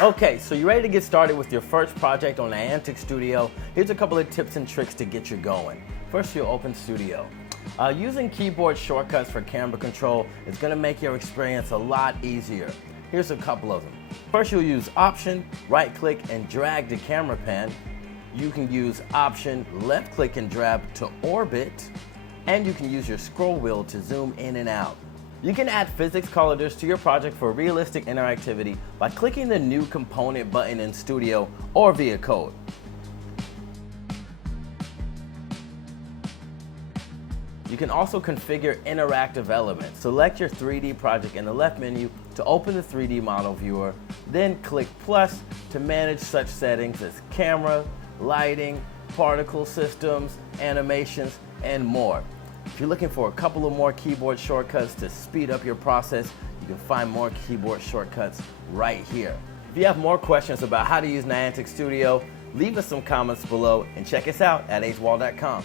Okay, so you ready to get started with your first project on Niantic Studio? Here's a couple of tips and tricks to get you going. First, you'll open Studio. Using keyboard shortcuts for camera control is going to make your experience a lot easier. Here's a couple of them. First, you'll use Option, right-click, and drag to camera pan. You can use Option, left-click, and drag to orbit. And you can use your scroll wheel to zoom in and out. You can add physics colliders to your project for realistic interactivity by clicking the New Component button in Studio or via code. You can also configure interactive elements. Select your 3D project in the left menu to open the 3D model viewer, then click plus to manage such settings as camera, lighting, particle systems, animations, and more. If you're looking for a couple of more keyboard shortcuts to speed up your process, you can find more keyboard shortcuts right here. If you have more questions about how to use Niantic Studio, leave us some comments below and check us out at hwall.com.